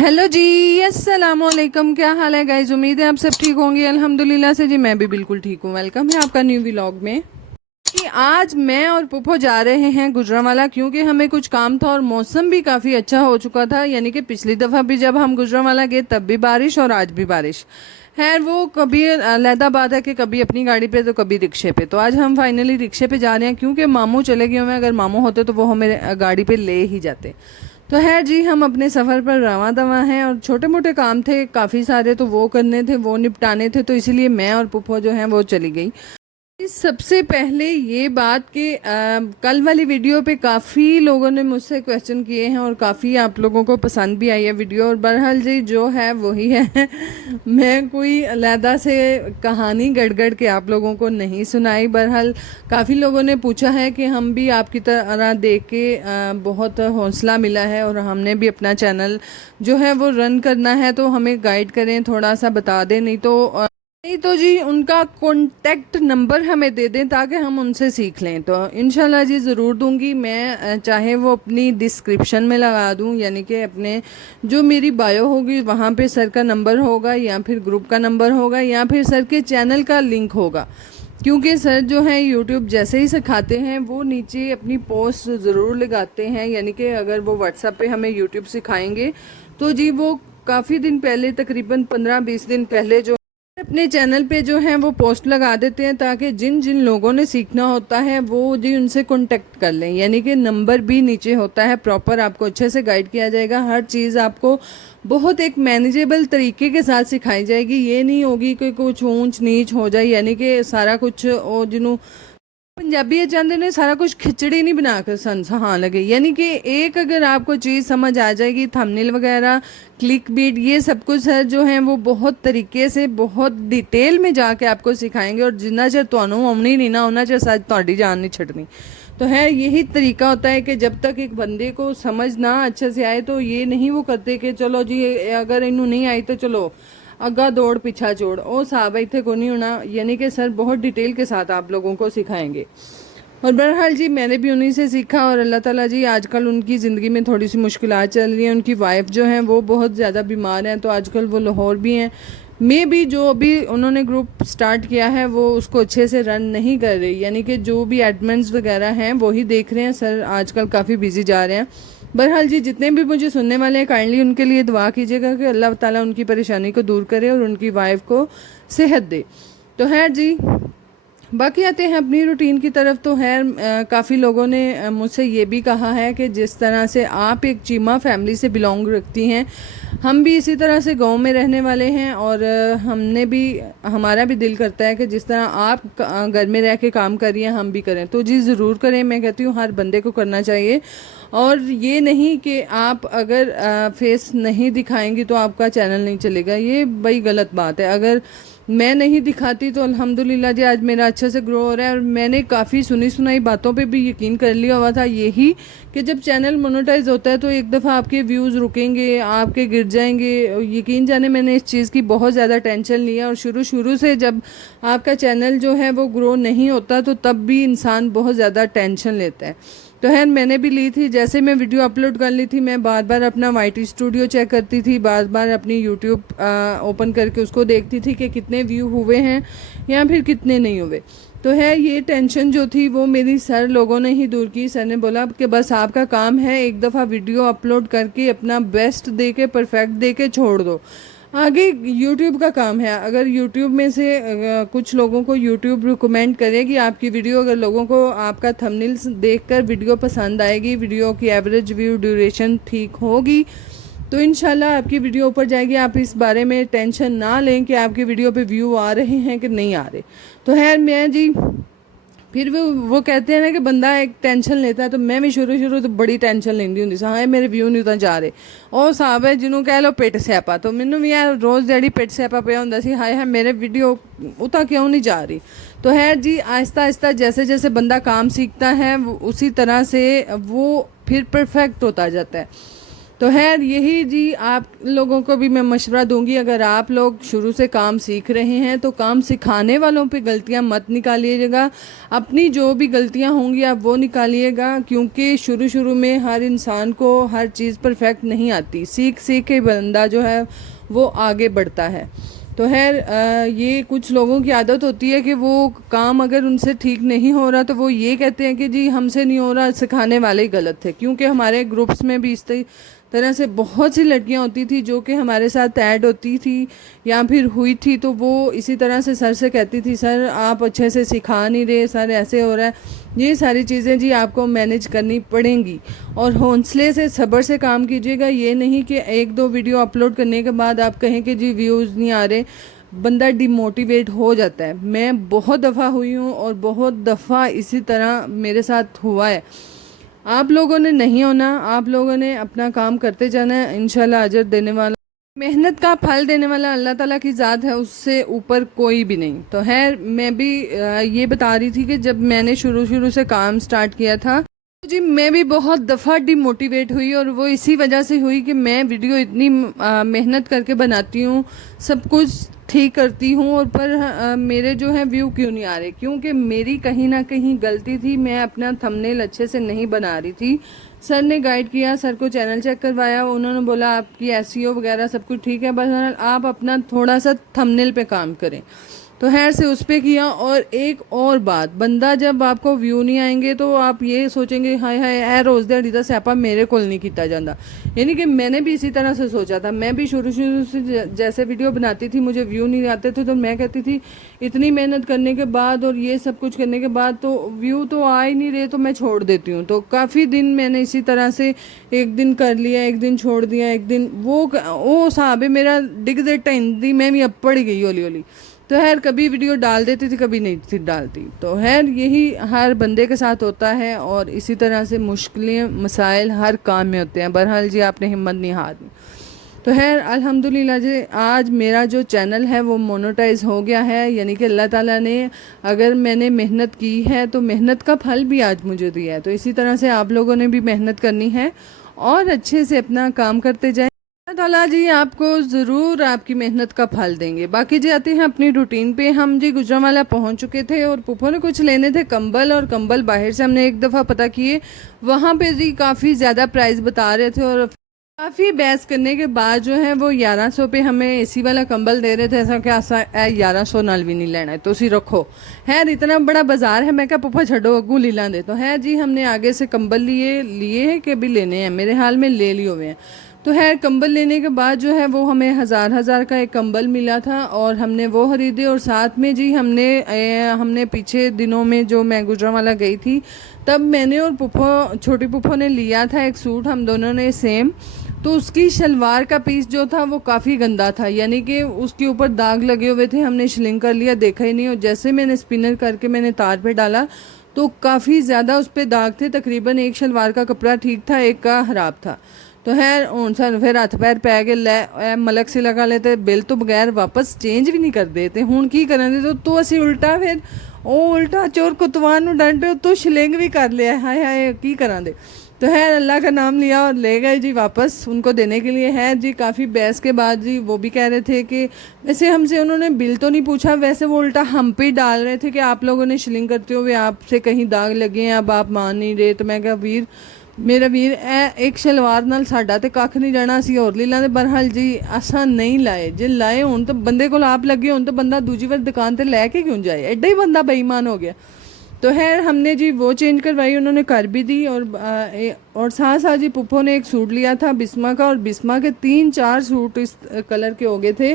Hello जी, अस्सलाम वालेकुम। क्या हाल है गाइज? उम्मीद है आप सब ठीक होंगे। अल्हम्दुलिल्लाह से जी मैं भी बिल्कुल ठीक हूँ। वेलकम है आपका न्यू व्लॉग में। कि आज मैं और पुप्पो जा रहे हैं गुजरांवाला, क्योंकि हमें कुछ काम था और मौसम भी काफ़ी अच्छा हो चुका था। यानी कि पिछली दफ़ा भी जब हम गुजरांवाला गए तब भी बारिश और आज भी बारिश है। वो कभी अलहदा बात है कि कभी अपनी गाड़ी पे तो कभी रिक्शे पे। तो आज हम फाइनली रिक्शे पे जा रहे हैं, क्योंकि मामू चले गए हुए हैं। अगर मामू होते तो वो हमें गाड़ी पे ले ही जाते। तो है जी, हम अपने सफ़र पर रवां दवा हैं और छोटे मोटे काम थे काफ़ी सारे, तो वो करने थे, वो निपटाने थे। तो इसीलिए मैं और पुप्पो जो हैं वो चली गई। सबसे पहले ये बात कि कल वाली वीडियो पे काफ़ी लोगों ने मुझसे क्वेश्चन किए हैं और काफ़ी आप लोगों को पसंद भी आई है वीडियो। और बहरहाल जी जो है वही है। मैं कोई अलहदा से कहानी गढ़ के आप लोगों को नहीं सुनाई। बहरहाल काफ़ी लोगों ने पूछा है कि हम भी आपकी तरह देख के बहुत हौसला मिला है और हमने भी अपना चैनल जो है वो रन करना है, तो हमें गाइड करें, थोड़ा सा बता दें। नहीं तो जी उनका कॉन्टेक्ट नंबर हमें दे दें ताकि हम उनसे सीख लें। तो इंशाल्लाह जी ज़रूर दूंगी मैं। चाहे वो अपनी डिस्क्रिप्शन में लगा दूं, यानी कि अपने जो मेरी बायो होगी वहाँ पे सर का नंबर होगा, या फिर ग्रुप का नंबर होगा, या फिर सर के चैनल का लिंक होगा। क्योंकि सर जो है यूट्यूब जैसे ही सिखाते हैं वो नीचे अपनी पोस्ट ज़रूर लगाते हैं। यानी कि अगर वो व्हाट्सएप पे हमें यूट्यूब सिखाएंगे तो जी वो काफ़ी दिन पहले, तकरीबन 15-20 दिन पहले जो अपने चैनल पे जो है वो पोस्ट लगा देते हैं, ताकि जिन जिन लोगों ने सीखना होता है वो जी उनसे कांटेक्ट कर लें। यानी कि नंबर भी नीचे होता है, प्रॉपर आपको अच्छे से गाइड किया जाएगा। हर चीज़ आपको बहुत एक मैनेजेबल तरीके के साथ सिखाई जाएगी। ये नहीं होगी कि कुछ ऊंच नीच हो जाए, यानी कि सारा कुछ वो जिन्हों पंजाबी चाहते ने सारा कुछ खिचड़ी नहीं बनाकर हाँ लगे। यानी कि एक अगर आपको चीज़ समझ आ जाएगी, थंबनेल वगैरह, क्लिक बीट, ये सब कुछ सर जो है वो बहुत तरीके से बहुत डिटेल में जाके आपको सिखाएंगे। और जिन्ना चर तुहानू आउनी नहीं ना उन्ना चर सच तुहाडी जान नहीं छड्डनी। तो है यही तरीका होता है कि जब तक एक बंदे को समझ ना अच्छे से आए तो ये नहीं वो करते कि चलो जी अगर इनू नहीं आई तो चलो अग्गा दौड़ पीछा छोड़, ओ साहब इतने को नहीं होना। यानी कि सर बहुत डिटेल के साथ आप लोगों को सिखाएंगे। और बहरहाल जी मैंने भी उन्हीं से सीखा। और अल्लाह ताला जी आजकल उनकी ज़िंदगी में थोड़ी सी मुश्किलात चल रही हैं। उनकी वाइफ जो हैं वो बहुत ज़्यादा बीमार हैं, तो आजकल वो लाहौर भी हैं। मैं भी जो अभी उन्होंने ग्रुप स्टार्ट किया है वो उसको अच्छे से रन नहीं कर रही। यानी कि जो भी एडमिन्स वगैरह हैं वही देख रहे हैं। सर आजकल काफ़ी बिजी जा रहे हैं। बहरहाल जी जितने भी मुझे सुनने वाले हैं काइंडली उनके लिए दुआ कीजिएगा कि अल्लाह ताला उनकी परेशानी को दूर करे और उनकी वाइफ को सेहत दे। तो है जी, बाकी आते हैं अपनी रूटीन की तरफ। तो है काफ़ी लोगों ने मुझसे ये भी कहा है कि जिस तरह से आप एक चीमा फैमिली से बिलोंग रखती हैं, हम भी इसी तरह से गांव में रहने वाले हैं। और हमने भी, हमारा भी दिल करता है कि जिस तरह आप घर में रह के काम कर रही हैं हम भी करें। तो जी ज़रूर करें, मैं कहती हूँ हर बंदे को करना चाहिए। और ये नहीं कि आप अगर फेस नहीं दिखाएंगी तो आपका चैनल नहीं चलेगा, ये बड़ी गलत बात है। अगर मैं नहीं दिखाती तो अल्हम्दुलिल्लाह जी आज मेरा अच्छे से ग्रो हो रहा है। और मैंने काफ़ी सुनी सुनाई बातों पे भी यकीन कर लिया हुआ था, यही कि जब चैनल मोनेटाइज होता है तो एक दफ़ा आपके व्यूज़ रुकेंगे, आपके गिर जाएंगे। यकीन जाने मैंने इस चीज़ की बहुत ज़्यादा टेंशन लिया। और शुरू से जब आपका चैनल जो है वो ग्रो नहीं होता तो तब भी इंसान बहुत ज़्यादा टेंशन लेता है। तो है मैंने भी ली थी। जैसे मैं वीडियो अपलोड कर ली थी मैं बार बार अपना वाईटी स्टूडियो चेक करती थी, बार बार अपनी यूट्यूब ओपन करके उसको देखती थी कि कितने व्यू हुए हैं या फिर कितने नहीं हुए। तो है ये टेंशन जो थी वो मेरी सर लोगों ने ही दूर की। सर ने बोला कि बस आपका काम है एक दफ़ा वीडियो अपलोड करके अपना बेस्ट दे के, परफेक्ट दे के छोड़ दो, आगे यूट्यूब का काम है। अगर यूट्यूब में से कुछ लोगों को यूट्यूब रिकमेंड करेगी आपकी वीडियो, अगर लोगों को आपका थंबनेल्स देखकर वीडियो पसंद आएगी, वीडियो की एवरेज व्यू ड्यूरेशन ठीक होगी, तो इंशाल्लाह आपकी वीडियो ऊपर जाएगी। आप इस बारे में टेंशन ना लें कि आपकी वीडियो पे व्यू आ रहे हैं कि नहीं आ रहे। तो है मैं जी फिर वो कहते हैं ना कि बंदा एक टेंशन लेता है, तो मैं भी शुरू तो बड़ी टेंशन लेंदी होंदी सी, हाँ मेरे व्यू नहीं तो जा रहे। ਉਹ ਹਿਸਾਬ ਹੈ ਜਿਹਨੂੰ ਕਹਿ ਲਓ ਪਿੱਟ ਸਿਆਪਾ। तो ਮੈਨੂੰ भी यार रोज़ ਜਿਹੜੀ ਪਿੱਟ ਸਿਆਪਾ ਪਿਆ ਹੁੰਦਾ ਸੀ, हाय हाय मेरे वीडियो उतना क्यों नहीं जा रही। तो है जी आहिस्ता आहिस्ता जैसे जैसे बंदा काम सीखता है उसी तरह से वो फिर परफेक्ट होता जाता है। तो खैर यही जी आप लोगों को भी मैं मशवरा दूंगी, अगर आप लोग शुरू से काम सीख रहे हैं तो काम सिखाने वालों पे गलतियां मत निकालिएगा, अपनी जो भी गलतियां होंगी आप वो निकालिएगा, क्योंकि शुरू शुरू में हर इंसान को हर चीज़ परफेक्ट नहीं आती, सीख सीख के बंदा जो है वो आगे बढ़ता है। तो खैर ये कुछ लोगों की आदत होती है कि वो काम अगर उनसे ठीक नहीं हो रहा तो वो ये कहते हैं कि जी हमसे नहीं हो रहा, सिखाने वाले ही गलत थे। क्योंकि हमारे ग्रुप्स में भी इस तरह से बहुत सी लड़कियां होती थी जो कि हमारे साथ ऐड होती थी या फिर हुई थी, तो वो इसी तरह से सर से कहती थी सर आप अच्छे से सिखा नहीं रहे, सर ऐसे हो रहा है। ये सारी चीज़ें जी आपको मैनेज करनी पड़ेंगी और हौसले से सब्र से काम कीजिएगा। ये नहीं कि एक दो वीडियो अपलोड करने के बाद आप कहें कि जी व्यूज़ नहीं आ रहे, बंदा डिमोटिवेट हो जाता है। मैं बहुत दफ़ा हुई हूँ और बहुत दफ़ा इसी तरह मेरे साथ हुआ है। आप लोगों ने नहीं होना, आप लोगों ने अपना काम करते जाना है, इंशाल्लाह अजर देने वाला, मेहनत का फल देने वाला अल्लाह ताला की ज़ात है, उससे ऊपर कोई भी नहीं। तो खैर मैं भी ये बता रही थी कि जब मैंने शुरू शुरू से काम स्टार्ट किया था तो जी मैं भी बहुत दफ़ा डिमोटिवेट हुई, और वो इसी वजह से हुई कि मैं वीडियो इतनी मेहनत करके बनाती हूँ, सब कुछ ठीक करती हूँ, और पर मेरे जो है व्यू क्यों नहीं आ रहे, क्योंकि मेरी कहीं ना कहीं गलती थी, मैं अपना थंबनेल अच्छे से नहीं बना रही थी। सर ने गाइड किया, सर को चैनल चेक करवाया, उन्होंने बोला आपकी एसईओ वगैरह सब कुछ ठीक है, बस आप अपना थोड़ा सा थंबनेल पे काम करें। तो खैर से उस पर किया। और एक और बात, बंदा जब आपको व्यू नहीं आएंगे तो आप ये सोचेंगे हाय हाय ए रोज़ दिहाड़ी दा स्यापा मेरे को नहीं किया जाता। यानी कि मैंने भी इसी तरह से सोचा था, मैं भी शुरू शुरू से जैसे वीडियो बनाती थी मुझे व्यू नहीं आते थे तो मैं कहती थी इतनी मेहनत करने के बाद और ये सब कुछ करने के बाद तो व्यू तो आ ही नहीं रहे, तो मैं छोड़ देती हूँ। तो काफ़ी दिन मैंने इसी तरह से एक दिन कर लिया, एक दिन छोड़ दिया, एक दिन वो साहब है मेरा डिग दे टेंदी, मैं भी अब पड़ गई हौली हौली। तो खैर कभी वीडियो डाल देती थी, कभी नहीं थी डालती। तो खैर यही हर बंदे के साथ होता है और इसी तरह से मुश्किलें मसाइल हर काम में होते हैं। बहरहाल जी आपने हिम्मत नहीं हारनी। तो खैर अल्हम्दुलिल्लाह जी आज मेरा जो चैनल है वो मोनेटाइज हो गया है, यानी कि अल्लाह ताला ने अगर मैंने मेहनत की है तो मेहनत का फल भी आज मुझे दिया है। तो इसी तरह से आप लोगों ने भी मेहनत करनी है और अच्छे से अपना काम करते जाएं। ताला जी आपको ज़रूर आपकी मेहनत का फल देंगे। बाकी जी आते हैं अपनी रूटीन पे। हम जी गुजरांवाला पहुंच चुके थे और पुप्पो ने कुछ लेने थे कंबल, और कंबल बाहर से हमने एक दफ़ा पता किए, वहाँ पे जी काफ़ी ज़्यादा प्राइस बता रहे थे और काफ़ी बहस करने के बाद जो है वो 1100 पे हमें एसी वाला कंबल दे रहे थे। ऐसा क्या 1100 नाल भी नहीं लेना है तो उसी रखो। है इतना बड़ा बाजार है, मैं क्या पुप्पा छड़ो अगू लीला दे। तो है जी हमने आगे से कंबल लिए हैं कि भी लेने हैं, मेरे हाल में ले लिए हुए हैं। तो खैर कंबल लेने के बाद जो है वो हमें हज़ार का एक कंबल मिला था और हमने वो ख़रीदे। और साथ में जी हमने पीछे दिनों में जो मैं गुजरांवाला गई थी तब मैंने और पुप्पो छोटी पुप्पो ने लिया था एक सूट, हम दोनों ने सेम। तो उसकी शलवार का पीस जो था वो काफ़ी गंदा था, यानी कि उसके ऊपर दाग लगे हुए थे। हमने शिलिंग कर लिया, देखा ही नहीं, और जैसे मैंने स्पिनर करके मैंने तार पे डाला तो काफ़ी ज़्यादा उस पर दाग थे। तकरीबन एक शलवार का कपड़ा ठीक था, एक का ख़राब था। तो खैर हूँ सन फिर हथ पैर पै गए, लै मलक से लगा लेते बिल तो बगैर वापस चेंज भी नहीं कर देते। हूँ की करें तो असी उल्टा फिर उल्टा चोर कुतवान डंटे तो शिलिंग भी कर लिया, हाय हाय की करा दे। तो है अल्लाह का नाम लिया और ले गए जी वापस उनको देने के लिए। है जी काफ़ी बहस के बाद जी वो भी कह रहे थे कि वैसे हमसे उन्होंने बिल तो नहीं पूछा, वैसे वो उल्टा हम पे डाल रहे थे कि आप लोगों ने शिलिंग करते हुए आपसे कहीं दाग लगे हैं, अब आप मान नहीं रहे। तो मैं कहा वीर मेरा वीर एक शलवार नाल साडा ते कख नहीं जाना, असी होर ले लांदे। बहरहाल जी असा नहीं लाए, जे लाए हुण तो बंदे को आप लगे हुण तो बंदा दूजी बार दुकान ते लैके क्यों जाए, एडा ही बंदा बेईमान हो गया। तो खैर हमने जी वो चेंज करवाई, उन्होंने कर भी दी। और साथ साथ जी पुप्पो ने एक सूट लिया था बिस्मा का, और बिस्मा के 3-4 सूट इस कलर के हो गए थे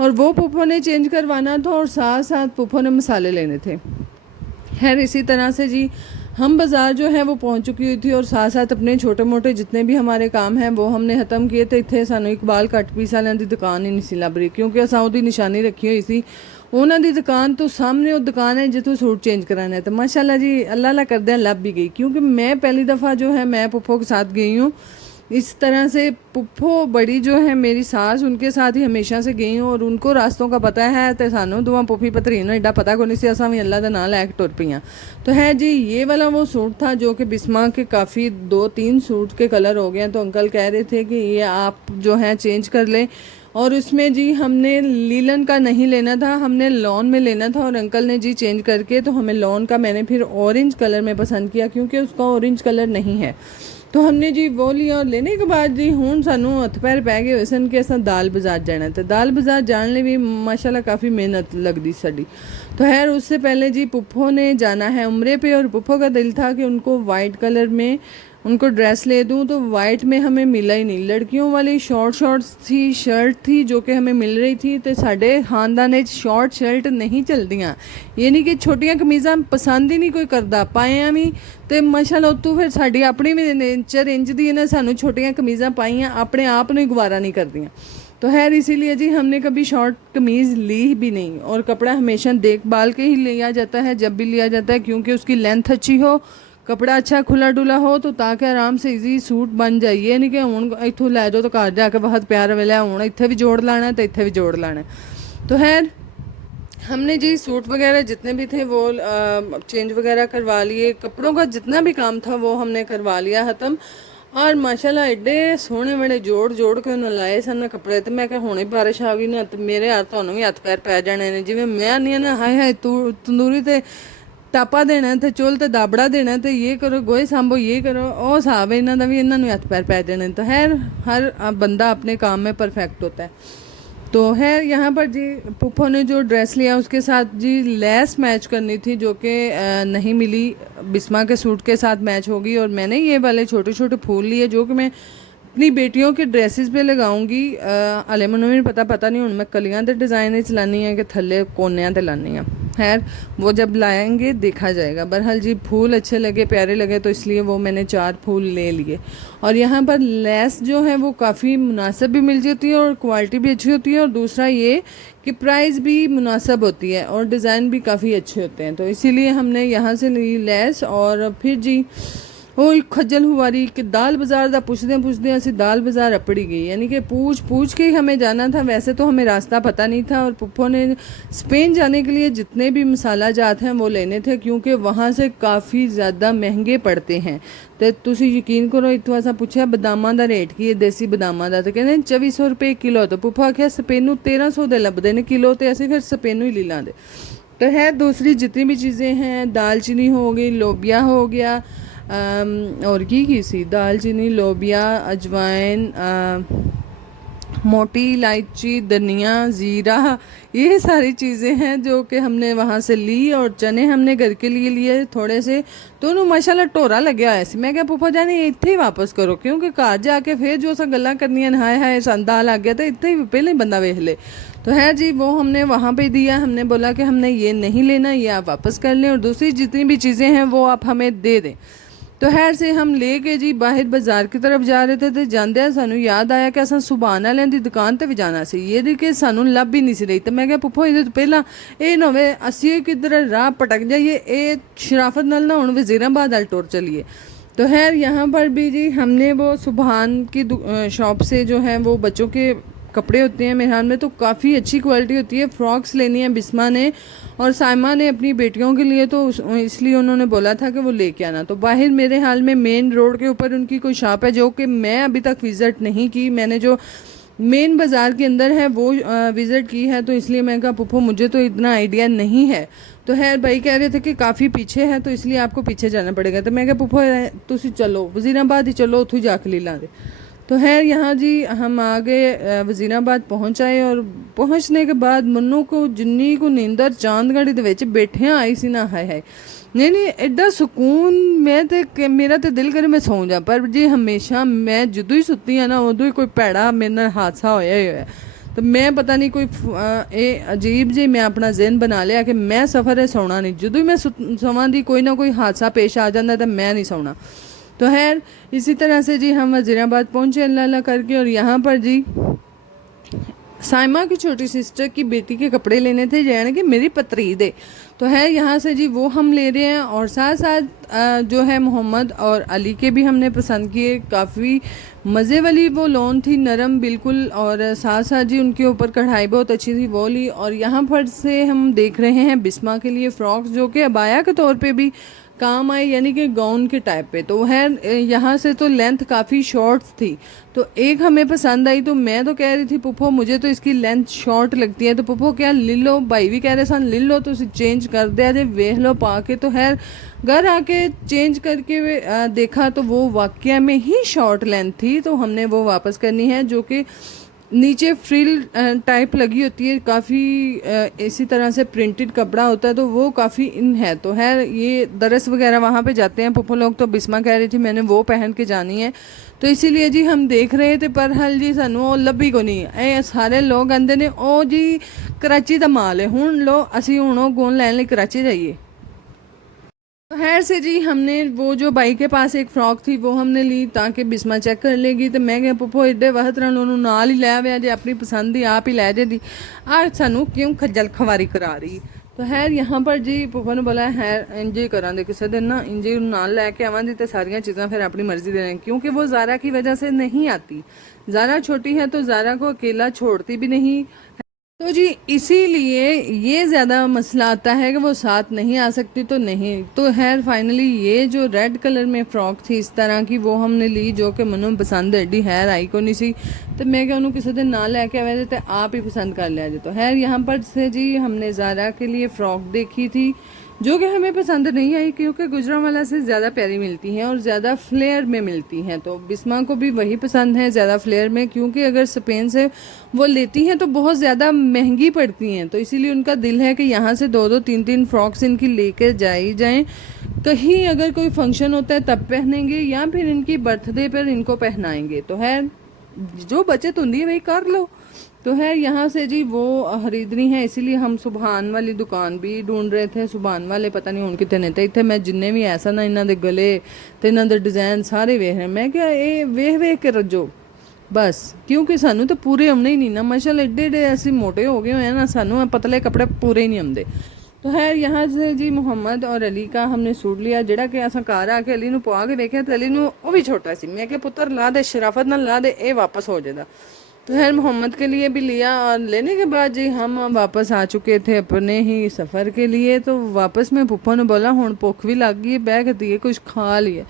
और वो पुप्पो ने चेंज करवाना था, और साथ साथ पुप्पो ने मसाले लेने थे। खैर इसी तरह से जी हम बाज़ार जो है वो पहुंच चुकी हुई थी, और साथ साथ अपने छोटे मोटे जितने भी हमारे काम हैं वो हमने ख़त्म किए थे। इतने सानू इकबाल कट पीस वालों की दुकान ही नहीं सी लभ रही, क्योंकि असा उसकी निशानी रखी हुई सी। उन्होंने दुकान तो सामने वो दुकान है जितों सूट चेंज कराना है। तो माशाल्लाह जी अल्लाह अल्लाह करदे लभ भी गई, क्योंकि मैं पहली दफ़ा जो है मैं पुप्पो के साथ गई हूँ इस तरह से पुप्पो बड़ी जो है मेरी सास, उनके साथ ही हमेशा से गई हूँ और उनको रास्तों का पता है। तो सानू दुआ पुफी पतरीन एडा पता को नहीं सी, असा भी अल्लाह का नाम लैके तुर पईयां। तो है जी, ये वाला वो सूट था जो कि बिस्मा के काफ़ी 2-3 सूट के कलर हो गए। तो अंकल कह रहे थे कि ये आप जो है चेंज कर लें, और उसमें जी हमने लीलन का नहीं लेना था, हमने लॉन में लेना था। और अंकल ने जी चेंज करके तो हमें लॉन का, मैंने फिर ऑरेंज कलर में पसंद किया क्योंकि उसका ऑरेंज कलर नहीं है। तो हमने जी वो लिया और लेने के बाद जी हूँ सानू हथ पैर पै गए वैसन कि असा दाल बाजार जाना। तो दाल बाजार जाने भी माशाल्लाह काफ़ी मेहनत लगती साड़ी। तो खैर उससे पहले जी पुप्पो ने जाना है उम्रे पे, और पुप्पो का दिल था कि उनको वाइट कलर में उनको ड्रेस ले दूं। तो वाइट में हमें मिला ही नहीं, लड़कियों वाली शॉर्ट्स थी, शर्ट थी जो कि हमें मिल रही थी। तो साढ़े खानदान शॉर्ट शर्ट नहीं चलदियाँ, ये नहीं कि छोटियां कमीज़ां पसंद ही नहीं कोई करता, पाया भी तो माशाल्लाह उत्तों फिर साड़ी अपनी भी नेचर इंज दी ना, सानू छोटियां कमीज़ां पाइयां अपने आप ਨੂੰ गवारा नहीं करदियाँ। तो खैर इसीलिए जी हमने कभी शॉर्ट कमीज़ ली भी नहीं, और कपड़ा हमेशा देखभाल के ही लिया जाता है जब भी लिया जाता है, क्योंकि उसकी लेंथ अच्छी हो, कपड़ा अच्छा खुला डुला हो, तो ताकि आराम से इजी सूट बन जाए। ये नहीं कि हूँ इतों लै जाओ तो घर जाके बहुत प्यार मिले, हूँ इतने भी जोड़ लाना है तो इतने भी जोड़ लाना है। तो खैर हमने जी सूट वगैरह जितने भी थे वो चेंज वगैरह करवा लिए, कपड़ों का जितना भी काम था वो हमने करवा लिया ख़त्म। और माशाल्लाह एडे सोहने बड़े जोड़ जोड़ के उन्हें लाए सन कपड़े। तो मैं हुणे बारिश आ गई ना, तो मेरे यार तुहानूं भी हथ पैर पै जाने ने, जिवें मैं आनी ना हाय हाय तंदूरी ते टापा देना ते चुल ते दाबड़ा देना ते ये करो गोए सांभो ये करो, ਉਹ ਹਿਸਾਬ है इन्हों का भी, इन्हों हथ पैर पै जाने। तो खैर हर बंदा अपने काम में परफेक्ट होता है। तो है यहाँ पर जी पुप्पो ने जो ड्रेस लिया उसके साथ जी लेस मैच करनी थी जो कि नहीं मिली, बिस्मा के सूट के साथ मैच होगी। और मैंने ये वाले छोटे छोटे फूल लिए जो कि मैं अपनी बेटियों के ड्रेसेस पे लगाऊंगी। हले मैनू भी पता नहीं, हूँ मैं कलियां के डिज़ाइन लानी है कि थले कोनियां ते लानी है। खैर वो जब लाएंगे देखा जाएगा। बहरहाल जी फूल अच्छे लगे, प्यारे लगे, तो इसलिए वो मैंने 4 फूल ले लिए। और यहाँ पर लेस जो है वो काफ़ी मुनासिब भी मिल जाती है और क्वालिटी भी अच्छी होती है, और दूसरा ये कि प्राइस भी मुनासिब होती है और डिज़ाइन भी काफ़ी अच्छे होते हैं। तो इसीलिए हमने यहाँ से ली लेस। और फिर जी वो खज्जल हुआरी कि दाल बाज़ार का पुछदे असी दाल बाज़ार अपड़ी गई, यानी कि पूछ के ही हमें जाना था। वैसे तो हमें रास्ता पता नहीं था, और पुप्पो ने स्पेन जाने के लिए जितने भी मसाला जात हैं वो लेने थे, क्योंकि वहाँ से काफ़ी ज़्यादा महंगे पड़ते हैं। तो तुसी यकीन करो इतों असा पूछा बदामां का रेट की है, देसी बदामां का, तो कहते 2400 रुपये किलो। तो पुप्पो आख्या स्पेनू 1300 दे लभदे ने किलो, तो असीं फिर स्पेनू ही ले लांदे। तो है दूसरी जितनी भी चीज़ें हैं, दालचीनी हो गई, लोबिया हो गया, और की सी दालचीनी, लोबिया, अजवाइन, मोटी इलायची, धनिया, ज़ीरा, ये सारी चीज़ें हैं जो कि हमने वहाँ से ली। और चने हमने घर के लिए थोड़े से, दोनों माशाल्लाह टोरा लगे हुआ है। मैं क्या पुप्पो जाने इतने ही वापस करो, क्योंकि घर जाके फिर जो सा गल्लां करनियां हाय हाय संदा लग गया, तो इतने ही पहले बंदा वेख ले। तो है जी वो हमने वहाँ पे दिया, हमने बोला कि हमने ये नहीं लेना, ये आप वापस कर लें, और दूसरी जितनी भी चीज़ें हैं वो आप हमें दे दें। तो खैर से हम ले के जी बाहर बाजार की तरफ जा रहे थे, तो जाते सानू याद आया कि असा सुभान वालियां दी दुकान ते भी जाना सी, ये दी कि सानू लभ ही नहीं सी रही। तो मैं क्या पुप्पो ये तो पहला ये ना होवे असी किधर राह पटक जाइए, ये शराफत नाल ना हुण वज़ीराबाद वाल टुर चलिए। तो खैर यहाँ पर भी जी हमने वो सुभान की शॉप से जो है वो बच्चों के कपड़े होते हैं मेरे हाल में, तो काफ़ी अच्छी क्वालिटी होती है। फ्रॉक्स लेनी है बिस्मा ने और साइमा ने अपनी बेटियों के लिए, तो इसलिए उन्होंने बोला था कि वो लेके आना। तो बाहर मेरे हाल में मेन रोड के ऊपर उनकी कोई शॉप है जो कि मैं अभी तक विज़िट नहीं की, मैंने जो मेन बाज़ार के अंदर है वो विज़िट की है। तो इसलिए मैं कहा पुप्पो मुझे तो इतना आइडिया नहीं है। तो खैर भाई कह रहे थे कि काफ़ी पीछे है, तो इसलिए आपको पीछे जाना पड़ेगा। तो मैं कहा पुप्पो तुसी चलो वज़ीराबाद ही चलो, उथू जाके ले ला दे। तो खैर यहाँ जी हम आ गए, वज़ीराबाद पहुँच आए, और पहुँचने के बाद मनु को जिन्नी को नींदर चांदगढ़ी दे विच बैठिया आई सी ना, हाय हाय नहीं एडा सुकून, मैं तो मेरा तो दिल करे मैं सौ जा, पर जी हमेशा मैं जदों ही सुती हाँ ना उदों ही कोई भैड़ा मेरे नाल हादसा होया ही होया। तो मैं पता नहीं कोई अजीब जी मैं अपना ज़हन बना लिया कि मैं सफ़र है सोना नहीं, जदों ही मैं सवां दी कोई ना कोई हादसा पेश आ जाता तो मैं नहीं सोना। तो खैर इसी तरह से जी हम वज़ीराबाद पहुँचे अल्लाह अल्लाह करके, और यहाँ पर जी साइमा की छोटी सिस्टर की बेटी के कपड़े लेने थे, यानी कि मेरी पतरी दे। तो है यहाँ से जी वो हम ले रहे हैं, और साथ साथ जो है मोहम्मद और अली के भी हमने पसंद किए। काफ़ी मज़े वाली वो लॉन थी, नरम बिल्कुल, और साथ साथ जी उनके ऊपर कढ़ाई बहुत अच्छी थी, वो ली। और यहाँ पर से हम देख रहे हैं बिस्मा के लिए फ़्रॉक्स, जो कि अबाया के तौर पे भी काम आई, यानी कि गाउन के टाइप पे। तो है यहाँ से तो लेंथ काफ़ी शॉर्ट थी, तो एक हमें पसंद आई। तो मैं तो कह रही थी पुप्पो मुझे तो इसकी लेंथ शॉर्ट लगती है, तो पुप्पो क्या ले लो, भाई भी कह रहे सन ले लो, तो उसे चेंज कर दिया जे वेख लो पा के। तो है घर आके चेंज करके देखा तो वो वाकया में ही शॉर्ट लेंथ थी, तो हमने वो वापस करनी है। जो कि नीचे फ्रिल टाइप लगी होती है, काफ़ी इसी तरह से प्रिंटेड कपड़ा होता है, तो वो काफ़ी इन है। तो है ये दरस वगैरह वहाँ पे जाते हैं पुप्पो लोग, तो बिस्मा कह रही थी मैंने वो पहन के जानी है, तो इसीलिए जी हम देख रहे थे। पर हल जी सानू वो लभी को नहीं ए सारे लोग आंदे ने ओ जी कराची दा माल है, हुण लो असी हुण वो गोन लैन लई कराची जाइए। खैर से जी हमने वो जो बाई के पास एक फ्रॉक थी वो हमने ली ताकि बिस्मा चेक कर लेगी। तो मैं क्या पुप्पो एडे वहत रन उन्होंने नाल ही लै आया जे अपनी पसंद ही आप ही लै जेदी, आ सानू क्यों खज्जल खवारी करा रही। तो खैर यहाँ पर जी पुप्पो ने बोला है इंजे करा दे किसी दिन ना, इंजे नाल लैके आवांगी तो सारिया चीज़ां फिर अपनी मर्जी दे रहे, क्योंकि वो ज़ारा की वजह से नहीं आती। ज़ारा छोटी है तो ज़ारा को अकेला छोड़ती भी नहीं, तो जी इसीलिए ये ज़्यादा मसला आता है कि वो साथ नहीं आ सकती। तो नहीं तो खैर फाइनली ये जो रेड कलर में फ़्रॉक थी इस तरह की वो हमने ली, जो कि मनु पसंद एडी हैर आई को नहीं सी। तो मैं क्या उन्होंने किसी दिन ना लेके आए थे, आप ही पसंद कर लिया। तो खैर यहाँ पर से जी हमने ज़ारा के लिए फ़्रॉक देखी थी, जो कि हमें पसंद नहीं आई, क्योंकि गुजरांवाला से ज़्यादा प्यारी मिलती हैं और ज़्यादा फ्लेयर में मिलती हैं। तो बिस्मा को भी वही पसंद है ज़्यादा फ्लेयर में, क्योंकि अगर स्पेन से वो लेती हैं तो बहुत ज़्यादा महंगी पड़ती हैं, तो इसीलिए उनका दिल है कि यहाँ से 2-2 3-3 फ्रॉक्स इनकी लेकर जाई जाएँ, कहीं अगर कोई फंक्शन होता है तब पहनेंगे या फिर इनकी बर्थडे पर इनको पहनाएंगे। तो है जो बचत होती है वही कर लो। तो है यहाँ से जी वो खरीदनी है, इसीलिए हम सुबहान वाली दुकान भी ढूंढ रहे थे। सुबहान वाले पता नहीं हुण कितने ने इतने मैं जिन्ने भी ऐसा ना इन्हों के गले तो इन्हों के डिज़ाइन सारे वेख रहे, मैं क्या ये वेख वेख के रजो बस, क्योंकि सानू तो पूरे आने ही नहीं ना, माशाल्लाह एडे एडे ऐसे मोटे हो गए हैं ना, सानू पतले कपड़े पूरे ही नहीं आते। तो खैर यहाँ से जी मोहम्मद और अली का हमने सूट लिया, जोड़ा कि असा घर आके अली नूं पवा के वेख्या तो अली नूं वो भी छोटा सी, मैं क्या पुत्र ला दे शराफत ना ला दे, ये वापस हो जाएगा। तो खैर मोहम्मद के लिए भी लिया, और लेने के बाद जी हम वापस आ चुके थे अपने ही सफ़र के लिए। तो वापस में पुप्पो ने बोला हुण भुख भी लग गई, बह के दिए कुछ खा लिए।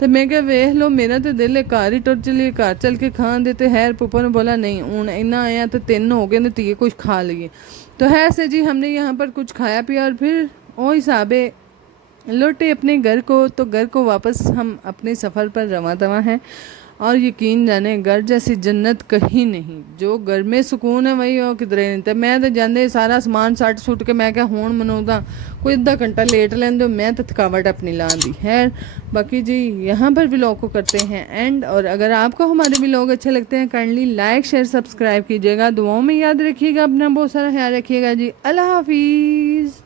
तो मैं क्या वेख लो मेरा तो दिल है घर ही टुर चलिए, घर चल के खा देते। खैर पुप्पो ने बोला नहीं हूँ इन्ना आया तो 3 हो गए तो तीए कुछ खा लिए। तो है से जी हमने यहाँ पर कुछ खाया पिया और फिर वो हिसाबे लौटे अपने घर को। तो घर को वापस हम अपने सफ़र पर रवा दवा हैं, और यकीन जाने घर जैसी जन्नत कहीं नहीं, जो घर में सुकून है वही हो किधरे नहीं। तो मैं तो जाते सारा समान सट सुट के मैं क्या हुण मनूदा कोई अद्धा घंटा लेट लेंदे, मैं तो थकावट अपनी ला दी है। बाकी जी यहाँ पर व्लॉग को करते हैं एंड, और अगर आपको हमारे व्लॉग अच्छे लगते हैं काइंडली लाइक शेयर सब्सक्राइब कीजिएगा, दुआओं में याद रखिएगा, अपना बहुत सारा ख्याल रखिएगा जी। अल्लाह हाफिज़।